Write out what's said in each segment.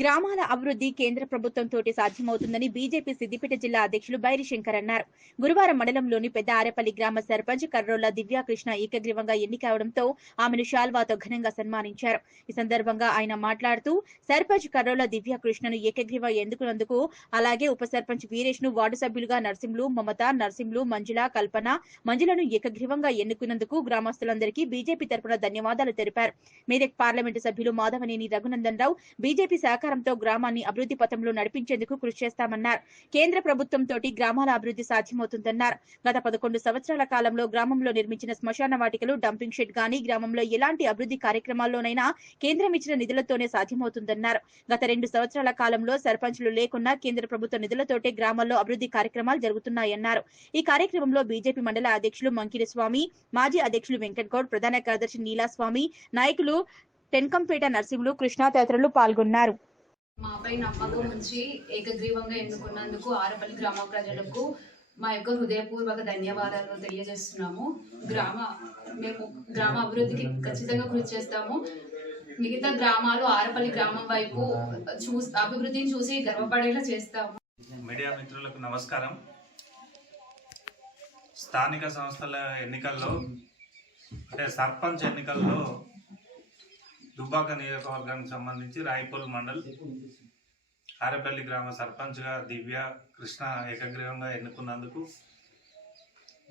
గ్రామాల అభివృద్ధి కేంద్ర ప్రభుత్వం తోటి సాధ్యమవుతుందని బీజేపీ సిద్దిపేట జిల్లా అధ్యక్షులు బైరి శంకర్ అన్నారు. గురువారం మండలంలోని పెద్ద ఆరేపల్లి గ్రామ సర్పంచ్ కర్రోల దివ్యాకృష్ణ ఏకగ్రీవంగా ఎన్నికవడంతో ఆమెను శాల్వాతో ఘనంగా సన్మానించారు. ఈ సందర్భంగా ఆయన మాట్లాడుతూ సర్పంచ్ కర్రోల దివ్యాకృష్ణను ఏకగ్రీవ ఎందుకున్నందుకు అలాగే ఉప సర్పంచ్ వీరేష్ను వార్డు సభ్యులుగా నర్సింలు మమత నర్సింలు మంజుల కల్పన మంజులను ఏకగ్రీవంగా ఎన్నుకున్నందుకు గ్రామస్తులందరికీ బీజేపీ తరపున ధన్యవాదాలు తెలిపారు. మేదక్ పార్లమెంటు సభ్యులు మాధవనేని రఘునందన్ రావు బీజేపీ సహకారంతో గ్రామాన్ని అభివృద్ధి పథంలో నడిపించేందుకు కృషి చేస్తామన్నారు. కేంద్ర ప్రభుత్వం తోటి గ్రామాల అభివృద్ధి సాధ్యమవుతుందన్నారు. గత పదకొండు సంవత్సరాల కాలంలో గ్రామంలో నిర్మించిన శ్మశాన వాటికలు డంపింగ్ షెడ్ గాని గ్రామంలో ఎలాంటి అభివృద్ధి కార్యక్రమాల్లోనైనా కేంద్రం ఇచ్చిన నిధులతోనే సాధ్యమవుతుందన్నారు. గత రెండు సంవత్సరాల కాలంలో సర్పంచులు లేకున్నా కేంద్ర ప్రభుత్వ నిధులతోటే గ్రామాల్లో అభివృద్ధి కార్యక్రమాలు జరుగుతున్నాయన్నారు. ఈ కార్యక్రమంలో బీజేపీ మండల అధ్యక్షులు మంకిరి స్వామి మాజీ అధ్యక్షులు వెంకట్ గౌడ్ ప్రధాన కార్యదర్శి నీలాస్వామి నాయకులు టెన్కంపేట నర్సింహులు కృష్ణా తదితరులు పాల్గొన్నారు. మాపై నమ్మకం ఉంచి ఏకగ్రీవంగా ఎన్నుకున్నందుకు ఆరపల్లి గ్రామ ప్రజలకు మా యొక్క హృదయపూర్వక ధన్యవాదాలు తెలియజేస్తున్నాము. గ్రామ మేము గ్రామ అభివృద్ధికి ఖచ్చితంగా కృషి చేస్తాము. మిగతా గ్రామాలు ఆరపల్లి గ్రామం వైపు చూ అభివృద్ధిని చూసి గర్వపడేలా చేస్తాము. మీడియా మిత్రులకు నమస్కారం. స్థానిక సంస్థల ఎన్నికల్లో అంటే సర్పంచ్ ఎన్నికల్లో దుబ్బాక నియోజకవర్గానికి సంబంధించి రాయపూర్ మండల్ ఆరేపల్లి గ్రామ సర్పంచ్గా దివ్య కృష్ణ ఏకగ్రీవంగా ఎన్నుకున్నందుకు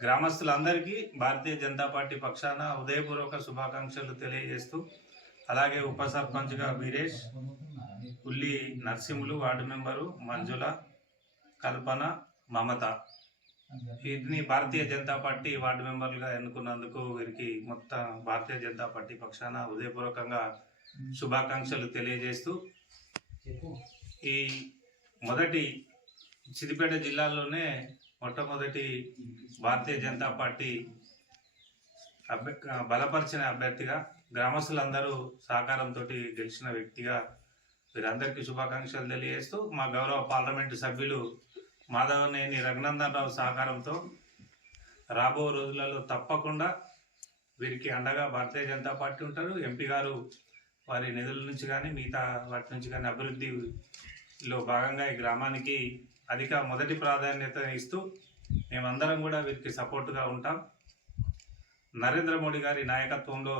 గ్రామస్తులందరికీ భారతీయ జనతా పార్టీ పక్షాన ఉదయపూర్వక శుభాకాంక్షలు తెలియజేస్తూ అలాగే ఉప సర్పంచ్గా వీరేష్ ఉల్లి నరసింహులు వార్డు మెంబరు మంజుల కల్పన మమత. వీరిని భారతీయ జనతా పార్టీ వార్డు మెంబర్లుగా ఎన్నుకున్నందుకు వీరికి మొత్తం భారతీయ జనతా పార్టీ పక్షాన హృదయపూర్వకంగా శుభాకాంక్షలు తెలియజేస్తూ ఈ మొదటి సిద్దిపేట జిల్లాలోనే మొట్టమొదటి భారతీయ జనతా పార్టీ అభ్య బలపరిచిన అభ్యర్థిగా గ్రామస్తులందరూ సహకారంతో గెలిచిన వ్యక్తిగా వీరందరికీ శుభాకాంక్షలు తెలియజేస్తూ మా గౌరవ పార్లమెంటు సభ్యులు మాధవనేని రఘునందనరావు సహకారంతో రాబో రోజులలో తప్పకుండా వీరికి అండగా భారతీయ జనతా పార్టీ ఉంటారు. ఎంపీ గారు వారి నిధుల నుంచి కానీ మిగతా వాటి నుంచి కానీ అభివృద్ధిలో భాగంగా ఈ గ్రామానికి అధిక మొదటి ప్రాధాన్యత ఇస్తూ మేమందరం కూడా వీరికి సపోర్టుగా ఉంటాం. నరేంద్ర మోడీ గారి నాయకత్వంలో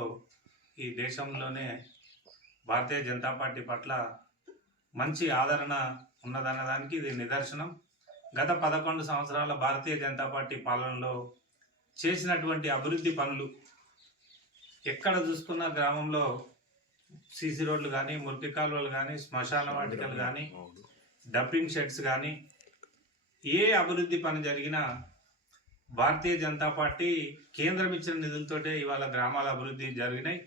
ఈ దేశంలోనే భారతీయ జనతా పార్టీ పట్ల మంచి ఆదరణ ఉన్నదన్నదానికి ఇది నిదర్శనం. గత పదకొండు సంవత్సరాల భారతీయ జనతా పార్టీ పాలనలో చేసినటువంటి అభివృద్ధి పనులు ఎక్కడ చూసుకున్న గ్రామంలో సీసీ రోడ్లు కానీ మురికి కాలువలు కానీ శ్మశాన వాటికలు కానీ డంపింగ్ షెడ్స్ కానీ ఏ అభివృద్ధి పని జరిగినా భారతీయ జనతా పార్టీ కేంద్రం ఇచ్చిన నిధులతోటే ఇవాళ గ్రామాల అభివృద్ధి జరిగినాయి.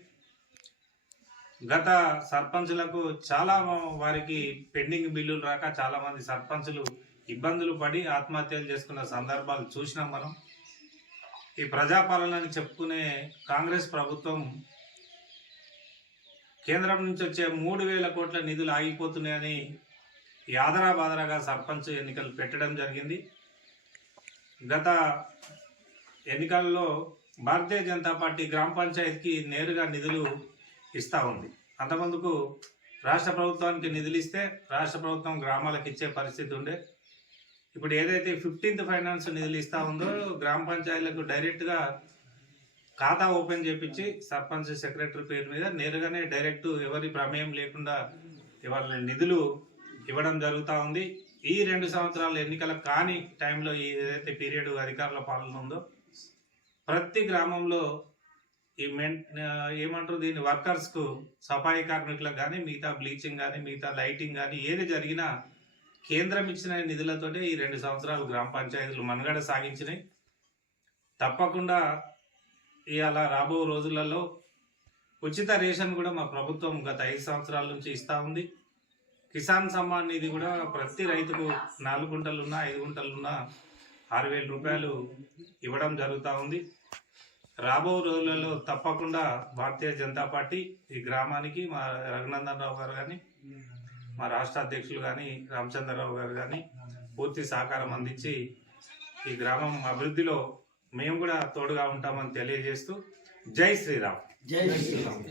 గత సర్పంచులకు చాలా వారికి పెండింగ్ బిల్లులు రాక చాలామంది సర్పంచులు ఇబ్బందులు పడి ఆత్మహత్యలు చేసుకున్న సందర్భాలు చూసినాం మనం. ఈ ప్రజాపాలనని చెప్పుకునే కాంగ్రెస్ ప్రభుత్వం కేంద్రం నుంచి వచ్చే మూడు వేల కోట్ల నిధులు ఆగిపోతున్నాయని ఈ బాదరాగా సర్పంచ్ ఎన్నికలు పెట్టడం జరిగింది. గత ఎన్నికల్లో భారతీయ జనతా పార్టీ గ్రామ పంచాయతీకి నేరుగా నిధులు ఇస్తూ ఉంది. అంతమందుకు రాష్ట్ర ప్రభుత్వానికి నిధులు ఇస్తే రాష్ట్ర ప్రభుత్వం గ్రామాలకు ఇచ్చే పరిస్థితి ఉండే. ఇప్పుడు ఏదైతే ఫిఫ్టీన్త్ ఫైనాన్స్ నిధులు ఇస్తా ఉందో గ్రామ పంచాయతీలకు డైరెక్ట్గా ఖాతా ఓపెన్ చేపించి సర్పంచ్ సెక్రటరీ పేరు మీద నేరుగానే డైరెక్ట్ ఎవరి ప్రమేయం లేకుండా ఇవాళ నిధులు ఇవ్వడం జరుగుతూ ఉంది. ఈ రెండు సంవత్సరాల ఎన్నికల కాని టైంలో ఈ ఏదైతే పీరియడ్ అధికారుల పాలన ఉందో ప్రతి గ్రామంలో ఈ మెన్ ఏమంటారు దీని వర్కర్స్కు సఫాయి కార్మికులకు కానీ మిగతా బ్లీచింగ్ కానీ మిగతా లైటింగ్ కానీ ఏది జరిగినా కేంద్రం ఇచ్చిన నిధులతోటే ఈ రెండు సంవత్సరాలు గ్రామ పంచాయతీలు మనుగడ సాగించినాయి. తప్పకుండా ఇవాళ రాబో రోజులలో ఉచిత రేషన్ కూడా మా ప్రభుత్వం గత ఐదు సంవత్సరాల నుంచి ఇస్తూ ఉంది. కిసాన్ సమ్మాన్ నిధి కూడా ప్రతి రైతుకు నాలుగు గుంటలున్నా ఐదు గుంటలున్నా ఆరు వేల రూపాయలు ఇవ్వడం జరుగుతూ ఉంది. రాబో రోజులలో తప్పకుండా భారతీయ జనతా పార్టీ ఈ గ్రామానికి మా రఘునందన్ రావు గారు కానీ మా రాష్ట్ర అధ్యక్షులు కానీ రామచంద్రరావు గారు కానీ పూర్తి సహకారం అందించి ఈ గ్రామం అభివృద్ధిలో మేము కూడా తోడుగా ఉంటామని తెలియజేస్తూ జై శ్రీరామ్. జై శ్రీరామ్.